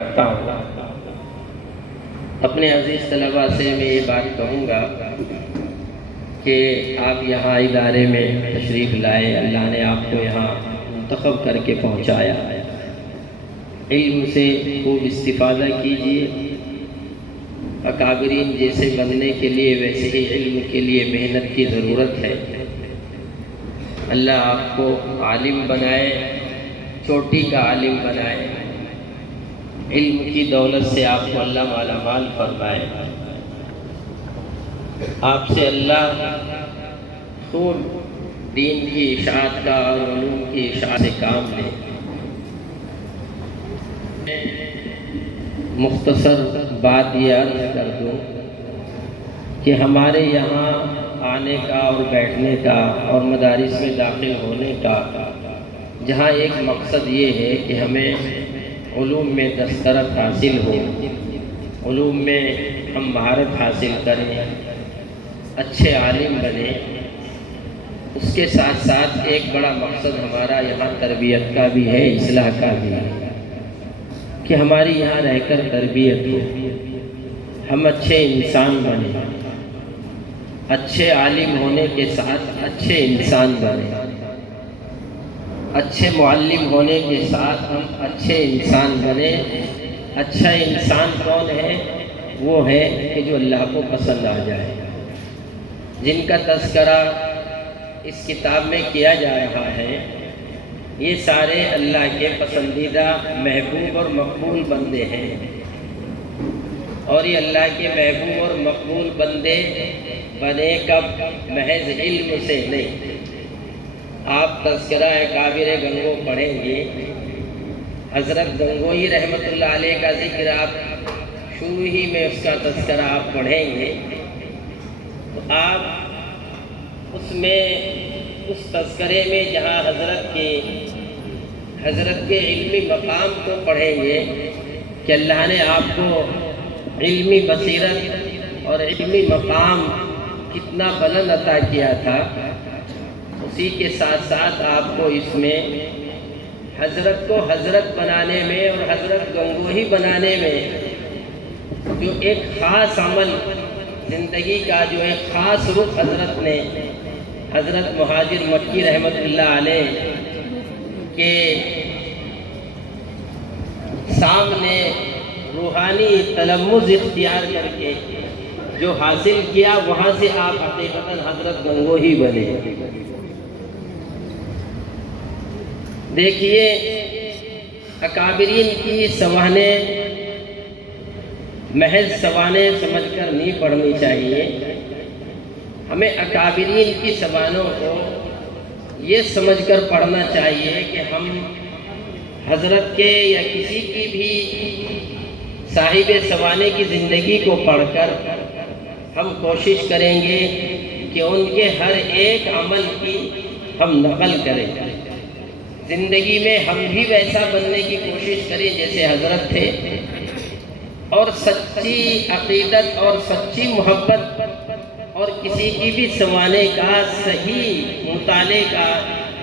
کرتا ہوں۔ اپنے عزیز طلباء سے میں یہ بات کہوں گا کہ آپ یہاں ادارے میں تشریف لائے، اللہ نے آپ کو یہاں منتخب کر کے پہنچایا۔ علم سے خوب استفادہ کیجیے۔ اکابرین جیسے بننے کے لیے ویسے ہی علم کے لیے محنت کی ضرورت ہے۔ اللہ آپ کو عالم بنائے، چوٹی کا عالم بنائے، علم کی دولت سے آپ کو اللہ مالا مال فرمائے۔ آپ سے اللہ خوب دین کی اشاعت کا اور علوم کی اشاعت سے کام لے۔ مختصر بات یہ عرض کر دوں کہ ہمارے یہاں آنے کا اور بیٹھنے کا اور مدارس میں داخل ہونے کا جہاں ایک مقصد یہ ہے کہ ہمیں علوم میں دسترت حاصل ہو، علوم میں ہم مہارت حاصل کریں، اچھے عالم بنیں، اس کے ساتھ ساتھ ایک بڑا مقصد ہمارا یہاں تربیت کا بھی ہے، اصلاح کا بھی ہے کہ ہماری یہاں رہ کر تربیت ہو، ہم اچھے انسان بنیں، اچھے عالم ہونے کے ساتھ اچھے انسان بنیں، اچھے معلم ہونے کے ساتھ ہم اچھے انسان بنیں۔ اچھا انسان کون ہے؟ وہ ہے کہ جو اللہ کو پسند آ جائے، جن کا تذکرہ اس کتاب میں کیا جا رہا ہے یہ سارے اللہ کے پسندیدہ محبوب اور مقبول بندے ہیں، اور یہ اللہ کے محبوب اور مقبول بندے بنے کب؟ محض علم سے نہیں۔ آپ تذکرہ اکابر گنگو پڑھیں گے، حضرت گنگوئی رحمۃ اللہ علیہ کا ذکر آپ شروع ہی میں اس کا تذکرہ آپ پڑھیں گے تو آپ اس میں اس تذکرے میں جہاں حضرت کے علمی مقام کو پڑھیں گے کہ اللہ نے آپ کو علمی بصیرت اور علمی مقام کتنا بلند عطا کیا تھا، اسی کے ساتھ ساتھ آپ کو اس میں حضرت کو حضرت بنانے میں اور حضرت گنگوہی بنانے میں جو ایک خاص عمل زندگی کا جو ایک خاص رخ حضرت نے حضرت مہاجر مکی رحمۃ اللہ علیہ کے سامنے روحانی تلمذ اختیار کر کے جو حاصل کیا، وہاں سے آپ حقیقتاً حضرت گنگوہی بنے۔ دیکھیے اکابرین کی سوانح محض سوانح سمجھ کر نہیں پڑھنی چاہیے، ہمیں اکابرین کی سوانحوں کو یہ سمجھ کر پڑھنا چاہیے کہ ہم حضرت کے یا کسی کی بھی صاحب سوانح کی زندگی کو پڑھ کر ہم کوشش کریں گے کہ ان کے ہر ایک عمل کی ہم نقل کریں، زندگی میں ہم بھی ویسا بننے کی کوشش کریں جیسے حضرت تھے، اور سچی عقیدت اور سچی محبت اور کسی کی بھی سوانح کا صحیح مطالعے کا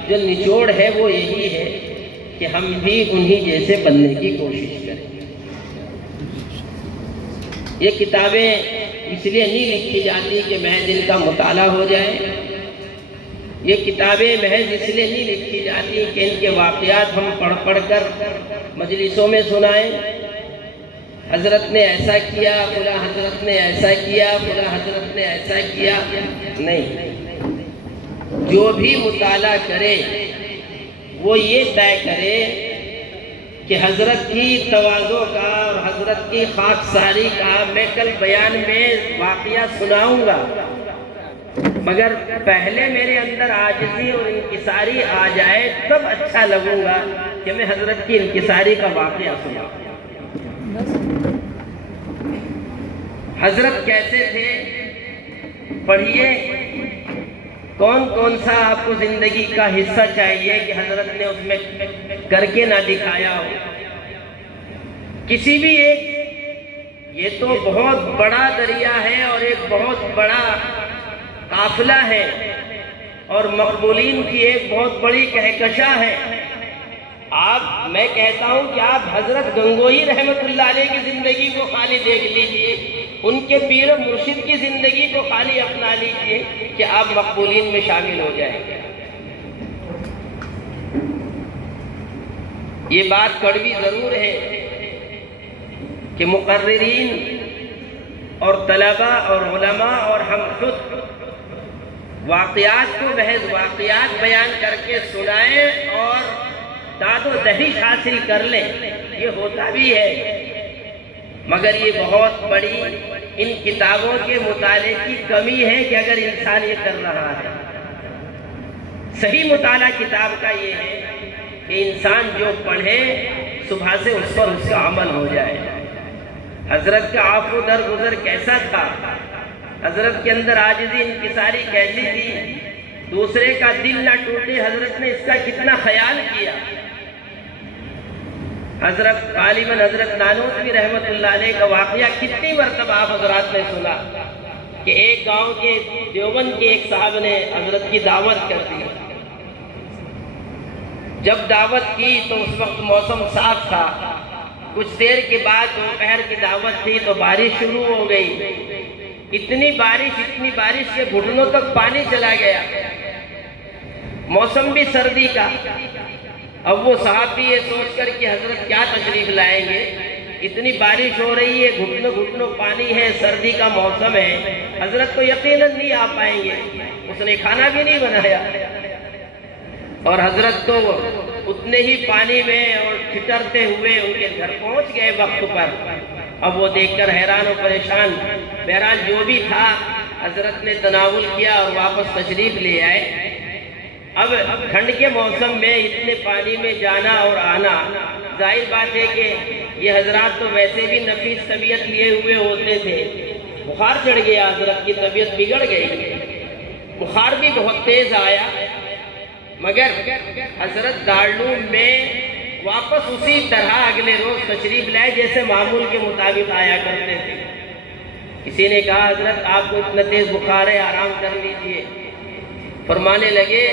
جو نچوڑ ہے وہ یہی ہے کہ ہم بھی انہی جیسے بننے کی کوشش کریں۔ یہ کتابیں اس لیے نہیں لکھی جاتی کہ محض ان کا مطالعہ ہو جائے، یہ کتابیں محض اس لیے نہیں لکھی جاتی کہ ان کے واقعات ہم پڑھ کر مجلسوں میں سنائیں، حضرت نے ایسا کیا، فلاں حضرت نے ایسا کیا، فلاں حضرت نے ایسا کیا، نہیں۔ جو بھی مطالعہ کرے وہ یہ طے کرے کہ حضرت کی تواضع کا اور حضرت کی خاکساری کا میں کل بیان میں واقعہ سناؤں گا، مگر پہلے میرے اندر عاجزی اور انکساری آ جائے تب اچھا لگوں گا کہ میں حضرت کی انکساری کا واقعہ سناؤں۔ حضرت کیسے تھے پڑھیے، کون کون سا آپ کو زندگی کا حصہ چاہیے کہ حضرت نے اس میں کر کے نہ دکھایا ہو۔ کسی بھی ایک، یہ تو بہت بڑا دریا ہے اور ایک بہت بڑا قافلہ ہے اور مقبولین کی ایک بہت بڑی کہکشاں ہے۔ میں کہتا ہوں کہ آپ حضرت گنگوہی رحمت اللہ علیہ کی زندگی کو خالی دیکھ لیجئے، ان کے پیر و مرشد کی زندگی کو خالی اپنا لیجئے کہ آپ مقبولین میں شامل ہو جائیں گے۔ یہ بات کڑوی ضرور ہے کہ مقررین اور طلباء اور علماء اور ہم خود واقعات کو محض واقعات بیان کر کے سنائیں اور داد و دہش حاصل کر لیں، یہ ہوتا بھی ہے، مگر یہ بہت بڑی ان کتابوں کے مطالعے کی کمی ہے کہ اگر انسان یہ کر رہا ہے۔ صحیح مطالعہ کتاب کا یہ ہے کہ انسان جو پڑھے صبح سے اس پر اس کا عمل ہو جائے۔ حضرت کا عفو درگزر کیسا تھا، حضرت کے اندر عاجزی انکساری کیسی تھی، دوسرے کا دل نہ ٹوٹے، حضرت نے اس کا کتنا خیال کیا۔ حضرت غالباً حضرت نانوتوی رحمت اللہ علیہ کا واقعہ کتنی مرتبہ آپ حضرات نے سنا کہ ایک گاؤں کے دیوبند کے ایک صاحب نے حضرت کی دعوت کر دی۔ جب دعوت کی تو اس وقت موسم صاف تھا، کچھ دیر کے بعد دوپہر کی دعوت تھی تو بارش شروع ہو گئی، اتنی بارش کے گھٹنوں تک پانی چلا گیا، موسم بھی سردی کا۔ اب وہ صاحب بھی یہ سوچ کر کہ حضرت کیا تشریف لائیں گے، اتنی بارش ہو رہی ہے، گھٹنوں پانی ہے، سردی کا موسم ہے، حضرت تو یقیناً نہیں آ پائیں گے۔ اس نے کھانا بھی نہیں بنایا اور حضرت تو اتنے ہی پانی میں اور ٹھٹرتے ہوئے ان کے گھر پہنچ گئے وقت پر۔ اب وہ دیکھ کر حیران و پریشان، بہرحال جو بھی تھا حضرت نے تناول کیا اور واپس تشریف لے آئے۔ اب ٹھنڈ کے موسم میں اتنے پانی میں جانا اور آنا، ظاہر بات ہے کہ یہ حضرات تو ویسے بھی نفیس طبیعت لیے ہوئے ہوتے تھے، بخار چڑھ گیا، حضرت کی طبیعت بگڑ گئی، بخار بھی بہت تیز آیا، مگر حضرت دارالعلوم میں واپس اسی طرح اگلے روز تشریف لائے جیسے معمول کے مطابق آیا کرتے تھے۔ کسی نے کہا حضرت آپ کو اتنا تیز بخار ہے، آرام کر لیجئے۔ فرمانے لگے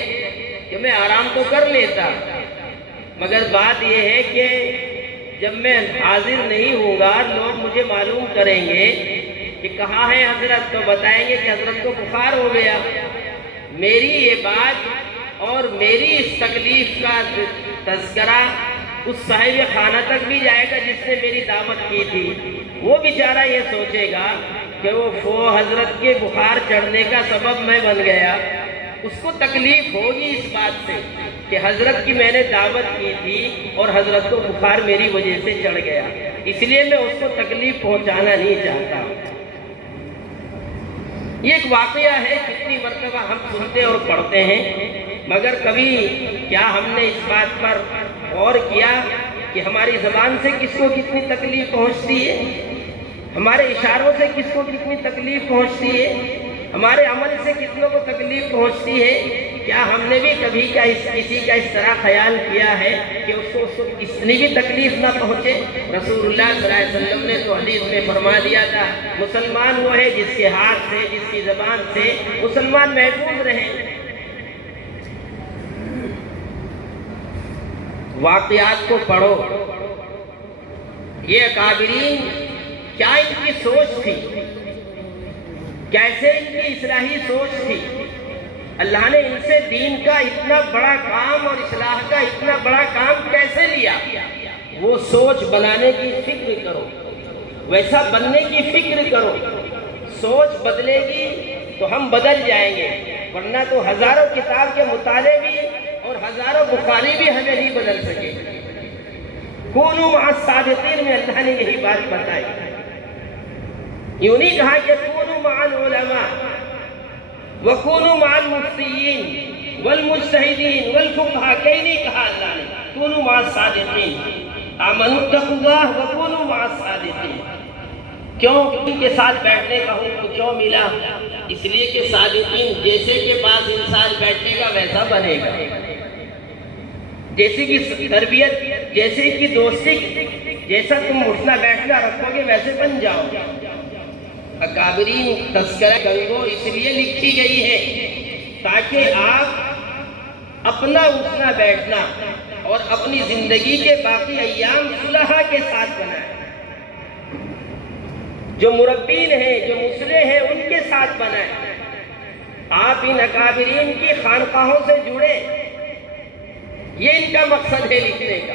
کہ میں آرام تو کر لیتا، مگر بات یہ ہے کہ جب میں حاضر نہیں ہوں گا لوگ مجھے معلوم کریں گے کہ کہاں ہے حضرت، تو بتائیں گے کہ حضرت کو بخار ہو گیا۔ میری یہ بات اور میری اس تکلیف کا تذکرہ اس صاحب خانہ تک بھی جائے گا جس نے میری دعوت کی تھی، وہ بیچارہ یہ سوچے گا کہ وہ حضرت کے بخار چڑھنے کا سبب میں بن گیا، اس کو تکلیف ہوگی اس بات سے کہ حضرت کی میں نے دعوت کی تھی اور حضرت کو بخار میری وجہ سے چڑھ گیا، اس لیے میں اس کو تکلیف پہنچانا نہیں چاہتا۔ یہ ایک واقعہ ہے، کتنی مرتبہ ہم سنتے اور پڑھتے ہیں، مگر کبھی کیا ہم نے اس بات پر غور کیا کہ ہماری زبان سے کس کو کتنی تکلیف پہنچتی ہے، ہمارے اشاروں سے کس کو کتنی تکلیف پہنچتی ہے، ہمارے عمل سے کتنوں کو تکلیف پہنچتی ہے؟ کیا ہم نے بھی کبھی کسی کا اس طرح خیال کیا ہے کہ اس کو اتنی بھی تکلیف نہ پہنچے؟ رسول اللہ صلی اللہ علیہ وسلم نے تو حدیث میں فرما دیا تھا، مسلمان وہ ہے جس کے ہاتھ سے، جس کی زبان سے مسلمان محفوظ رہے۔ واقعات کو پڑھو، یہ اکابرین کیا ان کی سوچ تھی، کیسے ان کی اصلاحی سوچ تھی، اللہ نے ان سے دین کا اتنا بڑا کام اور اصلاح کا اتنا بڑا کام کیسے لیا؟ وہ سوچ بنانے کی فکر کرو، ویسا بننے کی فکر کرو، سوچ بدلے گی تو ہم بدل جائیں گے، ورنہ تو ہزاروں کتاب کے مطالعے بھی اور ہزاروں بخاری بھی ہمیں نہیں بدل سکے۔ کونوا مع الصادقین میں اللہ نے یہی بات بتائی، یوں نہیں کہا کہ کونوا مع العلماء وکونوا مع المفتیین والمجتہدین والفقہاء، کہیں نہیں کہا اللہ نے، کونوا مع الصادقین، آمنوا اتقوا اللہ وکونوا مع الصادقین۔ کیوں ان کے ساتھ بیٹھنے کا حکم کیوں ملا؟ اس لیے کہ صادقین جیسے کے پاس انسان بیٹھے گا ویسا بنے گا، جیسے کی تربیت، جیسے کی دوستی، جیسا تم اٹھنا بیٹھنا رکھو گے ویسے بن جاؤ گے۔ اکابرین تذکرہ گنگو اس لیے لکھی گئی ہے تاکہ آپ اپنا اٹھنا بیٹھنا اور اپنی زندگی کے باقی ایام صلحاء کے ساتھ بنائیں، جو مربین ہیں، جو مصلح ہیں، ان کے ساتھ بنائیں۔ آپ ان اکابرین کی خانقاہوں سے جڑیں، یہ ان کا مقصد ہے لکھنے کا،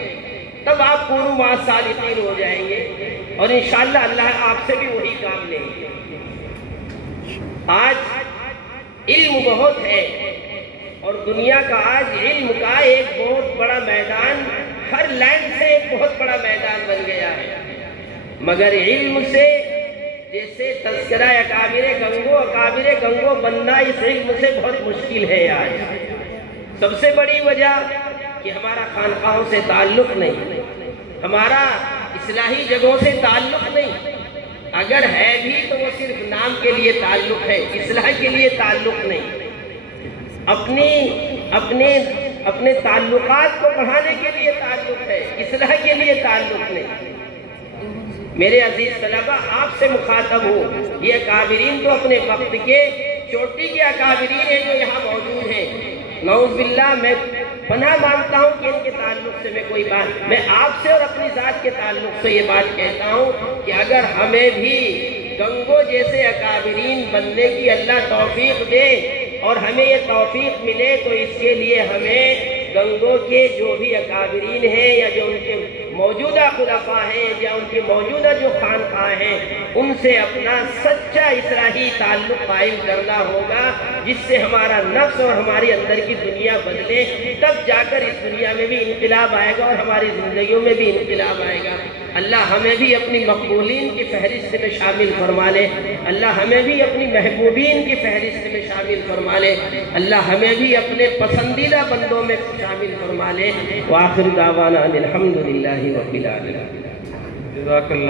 تب آپ قولوا مع الصادقین ہو جائیں گے، اور انشاءاللہ اللہ آپ سے بھی وہی کام لیں گے۔ آج علم بہت ہے، اور دنیا کا آج علم کا ایک بہت بڑا میدان، ہر لائن سے ایک بہت بڑا میدان بن گیا ہے، مگر علم سے جیسے تذکرہ اکابر گنگو بننا اس علم سے بہت مشکل ہے۔ آج سب سے بڑی وجہ کہ ہمارا خانقاہوں سے تعلق نہیں، ہمارا اصلاحی جگہوں سے تعلق نہیں، اگر ہے بھی تو وہ صرف نام کے لیے تعلق ہے، اصلاح کے لیے تعلق نہیں، اپنے تعلقات کو بڑھانے کے لیے تعلق ہے، اصلاح کے لیے تعلق نہیں۔ میرے عزیز طلبہ، آپ سے مخاطب ہوں، یہ اکابرین تو اپنے وقت کے چوٹی کے اکابرین ہیں جو یہاں موجود ہیں، نعوذ باللہ میں پناہ مانگتا ہوں کہ ان کے تعلق سے میں آپ سے اور اپنی ذات کے تعلق سے یہ بات کہتا ہوں کہ اگر ہمیں بھی گنگو جیسے اکابرین بننے کی اللہ توفیق دے اور ہمیں یہ توفیق ملے، تو اس کے لیے ہمیں گنگو کے جو بھی اکابرین ہیں یا جو ان کے موجودہ خلفاء ہیں یا ان کے موجودہ جو خانقاہ ہیں، ان سے اپنا سچا اصلاحی تعلق قائم کرنا ہوگا، جس سے ہمارا نفس اور ہماری اندر کی دنیا بدلے، تب جا کر اس دنیا میں بھی انقلاب آئے گا اور ہماری زندگیوں میں بھی انقلاب آئے گا۔ اللہ ہمیں بھی اپنی مقبولین کی فہرست میں شامل فرما لے، اللہ ہمیں بھی اپنی محبوبین کی فہرست میں شامل فرما لے، اللہ ہمیں بھی اپنے پسندیدہ بندوں میں شامل فرما لے۔ وآخر دعوانا ان الحمدللہ رب العالمین۔ جزاک اللہ۔